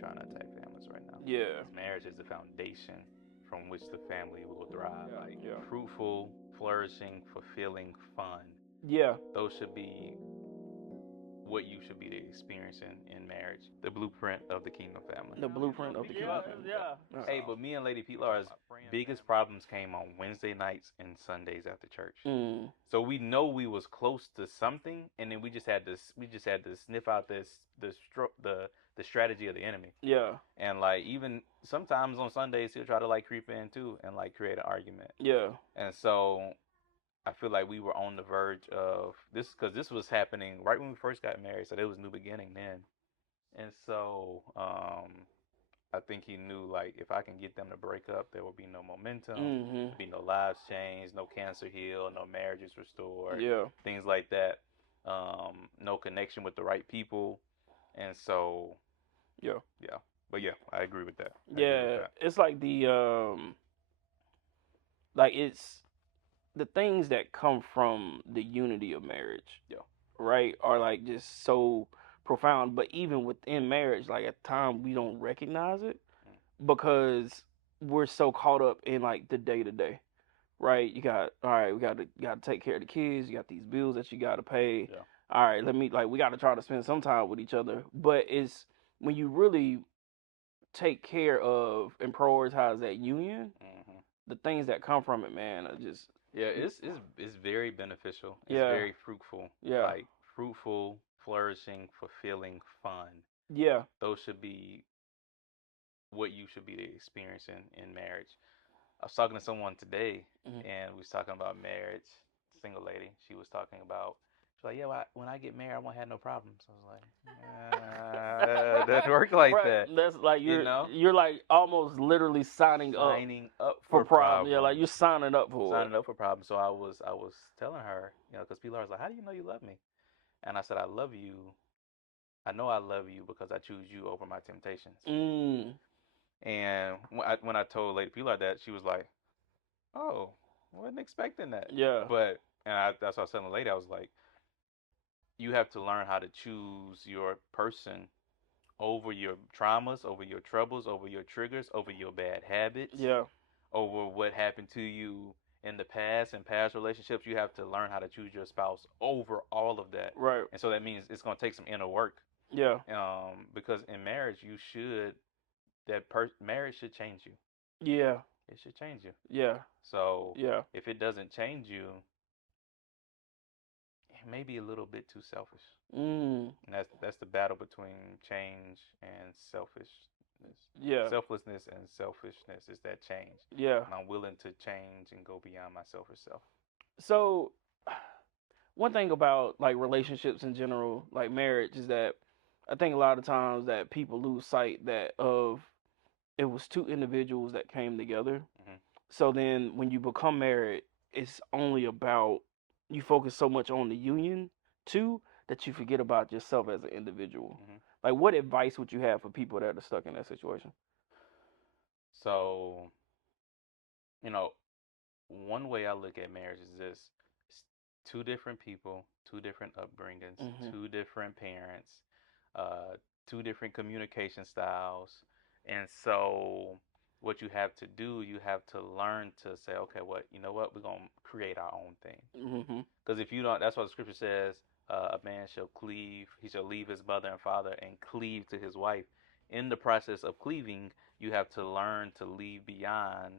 trying to attack families right now. Yeah. Marriage is the foundation from which the family will thrive. Like Yeah. fruitful, flourishing, fulfilling, fun. Yeah. Those should be what you should be experiencing in marriage. The blueprint of the kingdom family. The blueprint of the kingdom family. Yeah. Hey, but me and Lady P. Lars' biggest problems came on Wednesday nights and Sundays after church. So we know we was close to something, and then we just had to sniff out the strategy of the enemy. Yeah. And like even sometimes on Sundays he'll try to like creep in too and like create an argument. Yeah. And so I feel like we were on the verge of this because this was happening right when we first got married, so there was new beginning then. And so I think he knew like if I can get them to break up, there will be no momentum, be no lives changed, no cancer healed, no marriages restored, things like that. No connection with the right people, and so yeah. But yeah, I agree with that. It's like like it's the things that come from the unity of marriage. Yeah. Right, are like just so profound. But even within marriage, like at the time we don't recognize it because we're so caught up in like the day to day. Right, we got to take care of the kids. You got these bills that you got to pay. Yeah. All right, we got to try to spend some time with each other. But it's when you really take care of and prioritize that union, the things that come from it, man, are just it's very beneficial. It's very fruitful. Yeah. Like fruitful, flourishing, fulfilling, fun. Yeah. Those should be what you should be experiencing in marriage. I was talking to someone today, and we was talking about marriage. Single lady. She was talking about. She's like, yeah, when I get married, I won't have no problems. I was like, doesn't work like that. That's like you're like almost literally signing up for problems. Yeah, like you're signing up for problems. So I was telling her, because people are like, how do you know you love me? And I said, I love you. I know I love you because I choose you over my temptations. And when I told Lady Pilar that, she was like, oh, wasn't expecting that. Yeah. But that's what I was telling the lady. I was like, you have to learn how to choose your person over your traumas, over your troubles, over your triggers, over your bad habits. Yeah. Over what happened to you in the past and past relationships. You have to learn how to choose your spouse over all of that. Right. And so that means it's going to take some inner work. Yeah. Because in marriage, marriage should change you. Yeah. It should change you. Yeah. So if it doesn't change you, it may be a little bit too selfish. And that's the battle between change and selfishness. Yeah. Selflessness and selfishness is that change. Yeah. And I'm willing to change and go beyond my selfish self. So one thing about like relationships in general, like marriage, is that I think a lot of times that people lose sight that of it was two individuals that came together. So then when you become married, it's only about you focus so much on the union too that you forget about yourself as an individual. Like, what advice would you have for people that are stuck in that situation? So, one way I look at marriage is this: it's two different people, two different upbringings, two different parents, two different communication styles, and so what you have to do, you have to learn to say, okay, you know what, we're gonna create our own thing. Because if you don't, that's what the scripture says. A man he shall leave his mother and father and cleave to his wife. In the process of cleaving, you have to learn to leave behind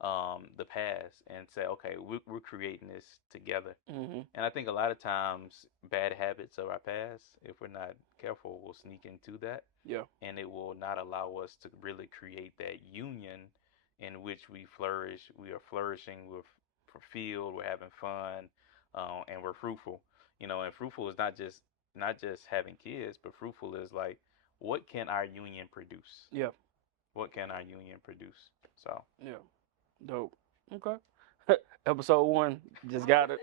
the past and say, okay, we're creating this together. And I think a lot of times bad habits of our past, if we're not careful, will sneak into that. Yeah. And it will not allow us to really create that union in which we flourish. We are flourishing. We're fulfilled. We're having fun. And we're fruitful, and fruitful is not just having kids, but fruitful is like, what can our union produce? Yeah. What can our union produce? So. Yeah. Dope. Okay. Episode 1 just got it.